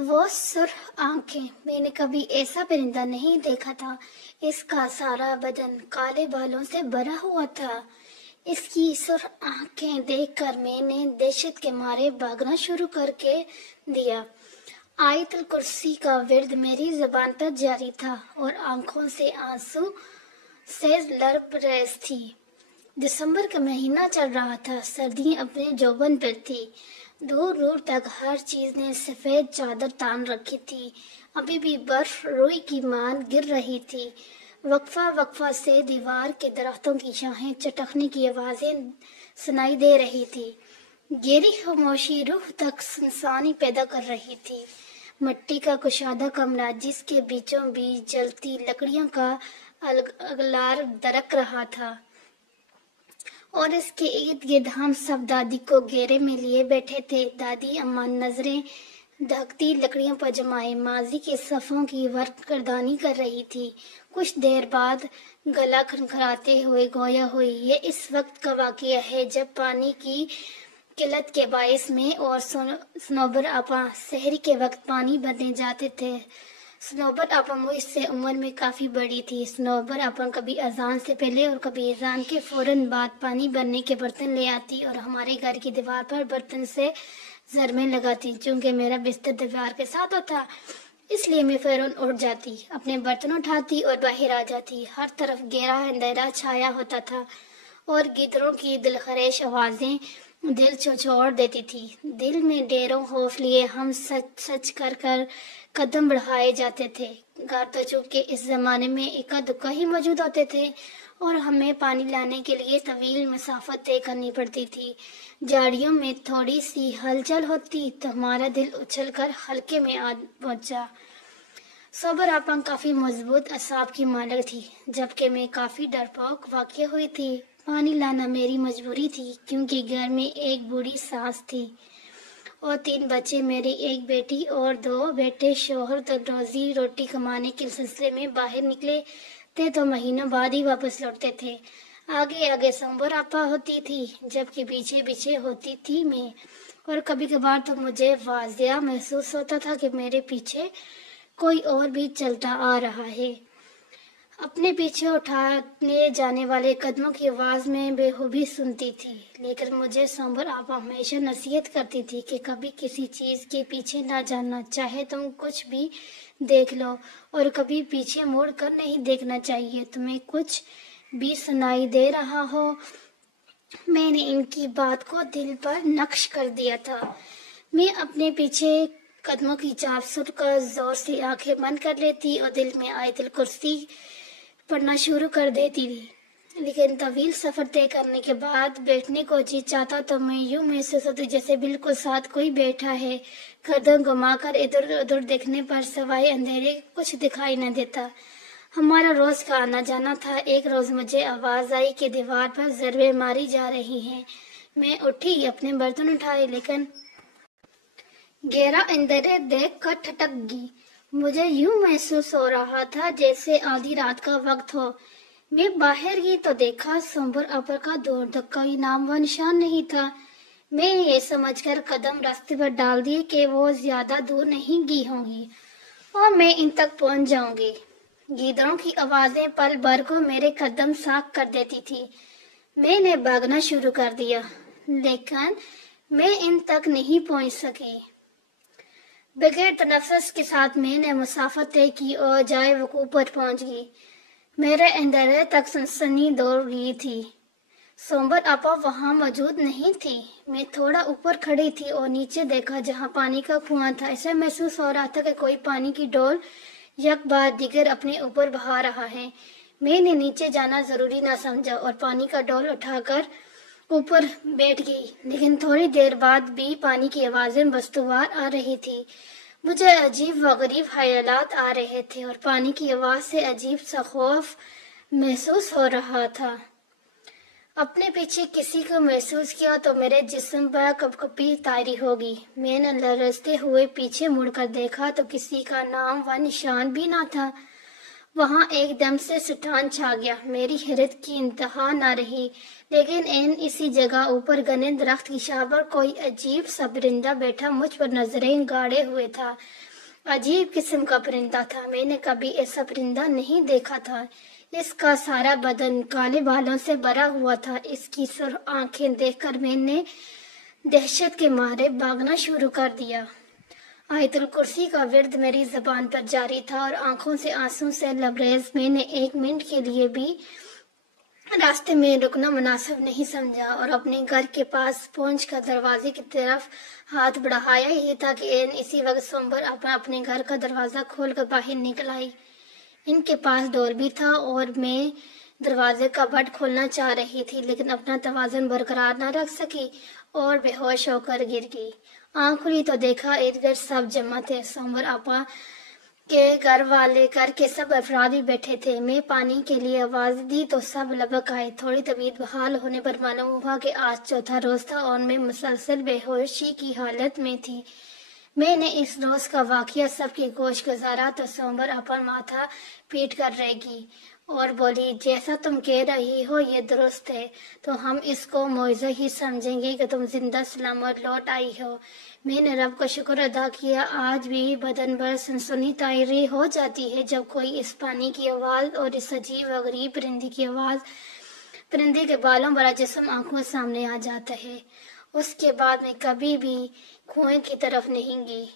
वो सुर्ख आंखें, मैंने कभी ऐसा परिंदा नहीं देखा था। इसका सारा बदन काले बालों से भरा हुआ था। इसकी सुर्ख आंखें देखकर मैंने दहशत के मारे भागना शुरू करके दिया। आयतुल कुर्सी का विर्द मेरी जुबान पर जारी था और आंखों से आंसू से लरबरेज थी। दिसंबर का महीना चल रहा था। सर्दियां अपने जौबन पर थी। दूर दूर तक हर चीज ने सफेद चादर तान रखी थी। अभी भी बर्फ रुई की मान गिर रही थी। वक्फा वक्फा से दीवार के दरख्तों की शाखें चटकने की आवाजें सुनाई दे रही थी। गहरी खामोशी रूह तक सुनसानी पैदा कर रही थी। मिट्टी का कुशादा कमरा जिसके बीचों बीच जलती लकड़ियों का अगलार दरक रहा था और इसके इर्द गिर्द हम सब दादी को घेरे में लिए बैठे थे। दादी अम्मा नजरें धकती लकड़ियों पर जमाए माजी के सफ़ों की वर्करदानी कर रही थी। कुछ देर बाद गला खनखनाते हुए गोया हुई। ये इस वक्त का वाक़या है जब पानी की किल्लत के बायस में और सनोबर आपा सहरी के वक्त पानी भरने जाते थे। सनोबर आपा मुझसे उम्र में काफ़ी बड़ी थी। सनोबर आपा कभी अजान से पहले और कभी अजान के फौरन बाद पानी भरने के बर्तन ले आती और हमारे घर की दीवार पर बर्तन से ज़रमें लगाती। चूँकि मेरा बिस्तर दीवार के साथ होता इसलिए मैं फौरन उठ जाती, अपने बर्तन उठाती और बाहर आ जाती। हर तरफ गहरा अंधेरा छाया होता था और गिदरों की दिलखरेश आवाज़ें दिल छोड़ देती थी। दिल में ढेरों खौफ लिए हम सच सच कर कर कदम बढ़ाए जाते थे। घर तो चूंकि इस जमाने में इक्का दुक्का ही मौजूद होते थे और हमें पानी लाने के लिए तवील मसाफत तय करनी पड़ती थी। झाड़ियों में थोड़ी सी हलचल होती तो हमारा दिल उछल कर हल्के में आ पहुंचा। सोबर आपा काफी मजबूत असाब की मालिक थी, जबकि मैं काफी डरपोक वाक़या हुई थी। पानी लाना मेरी मजबूरी थी क्योंकि घर में एक बूढ़ी सास थी और 3 बच्चे, मेरी एक बेटी और 2 बेटे। शोहर तो रोजी रोटी कमाने के सिलसिले में बाहर निकले थे तो महीनों बाद ही वापस लौटते थे। आगे आगे सोबर आपा होती थी जबकि पीछे पीछे होती थी मैं। और कभी कभार तो मुझे वाजिया महसूस होता था कि मेरे पीछे कोई और भी चलता आ रहा है। अपने पीछे उठाने जाने वाले कदमों की आवाज़ में बेखूबी सुनती थी, लेकिन मुझे सोबर आपा हमेशा नसीहत करती थी कि कभी किसी चीज़ के पीछे ना जाना, चाहे तुम कुछ भी देख लो, और कभी पीछे मुड़ कर नहीं देखना चाहिए तुम्हें कुछ भी सुनाई दे रहा हो। मैंने इनकी बात को दिल पर नक्श कर दिया था। मैं अपने पीछे कदमों की चाप सुनकर जोर से आंखें बंद कर लेती और दिल में आयतुल कुर्सी पढ़ना शुरू कर देती थी। लेकिन तवील सफर तय करने के बाद बैठने को जी चाहता तो मैं यूं महसूस होती जैसे बिल्कुल साथ कोई बैठा है। गर्दन घुमाकर इधर उधर देखने पर सवाए अंधेरे कुछ दिखाई न देता। हमारा रोज का आना जाना था। एक रोज मुझे आवाज आई कि दीवार पर ज़रबे मारी जा रही हैं। मैं उठी, अपने बर्तन उठाए, लेकिन गहरा अंधेरे देख कर ठटक गई। मुझे यूं महसूस हो रहा था जैसे आधी रात का वक्त हो। मैं बाहर गई तो देखा सोबर आपा का दूर तक कोई नाम व निशान नहीं था। मैं ये समझकर कदम रास्ते पर डाल दिए कि वो ज्यादा दूर नहीं गई होंगी और मैं इन तक पहुंच जाऊंगी। गीदड़ों की आवाजें पल भर को मेरे कदम साफ कर देती थी। मैंने भागना शुरू कर दिया, लेकिन मैं इन तक नहीं पहुंच सकी। बगैर तनफ्फुस के साथ मैंने मुसाफत तय की और जाए वकूफ पर पहुंच गई। मेरे अंधेरे तक सनसनी दौड़ गई थी। सोबर आपा वहां मौजूद नहीं थी। मैं थोड़ा ऊपर खड़ी थी और नीचे देखा जहां पानी का कुआं था। ऐसा महसूस हो रहा था कि कोई पानी की डोल एक बाद दीगर अपने ऊपर बहा रहा है। मैंने नीचे जाना जरूरी ना समझा और पानी का डोल उठाकर ऊपर बैठ गई। लेकिन थोड़ी देर बाद भी पानी की आवाजें बस्तुवार आ रही थी। मुझे अजीब व गरीब ख्यालात आ रहे थे और पानी की आवाज से अजीब सा खौफ महसूस हो रहा था। अपने पीछे किसी को महसूस किया तो मेरे जिस्म पर कपकपी तारी होगी। मैंने लरजते हुए पीछे मुड़कर देखा तो किसी का नाम व निशान भी ना था। वहां एकदम से सुठान छा गया। मेरी हैरत की इंतहा न रही। लेकिन इसी जगह ऊपर घने दरख्त की शाख पर कोई अजीब सा परिंदा बैठा मुझ पर नजरें गाड़े हुए था। अजीब किस्म का परिंदा था। मैंने कभी ऐसा परिंदा नहीं देखा था। इसका सारा बदन काले बालों से भरा हुआ था। इसकी सुर्ख आंखें देखकर मैंने दहशत के मारे भागना शुरू कर दिया। आयतुल कुर्सी का विर्द मेरी जबान पर जारी था और आंखों से आंसू से लबरेज। मैंने 1 मिनट के लिए भी रास्ते में रुकना मुनासिब नहीं समझा और अपने घर के पास पहुंचकर दरवाजे की तरफ हाथ बढ़ाया ही था कि इसी वक्त सोमबर अपने घर का दरवाजा खोलकर बाहर निकल आई। इनके पास डोर भी था और मैं दरवाजे का बट खोलना चाह रही थी, लेकिन अपना तवाज़ुन बरकरार न रख सकी और बेहोश होकर गिर गई। आंख खुली तो देखा इर्द गिर्द सब जमा थे। सोमबर आपा के घर के सब अफराद भी बैठे थे। मैं पानी के लिए आवाज दी तो सब लबक आए। थोड़ी तबीयत बहाल होने पर मालूम हुआ कि आज चौथा रोज था और मैं मुसलसल बेहोशी की हालत में थी। मैंने इस रोज का वाकया सबकी गोश गुजारा तो सोमबर अपन माथा पीट कर रहेगी और बोली, जैसा तुम कह रही हो ये दुरुस्त है, तो हम इसको मौजू ही समझेंगे कि तुम जिंदा सलामत लौट आई हो। मैंने रब का शुक्र अदा किया। आज भी बदन भर सनसनी तायरी हो जाती है जब कोई इस पानी की आवाज और इस अजीब व गरीब परिंदे की आवाज, परिंदे के बालों भरा जिस्म आंखों सामने आ जाता है। उसके बाद मैं कभी भी कुएं की तरफ नहीं गई।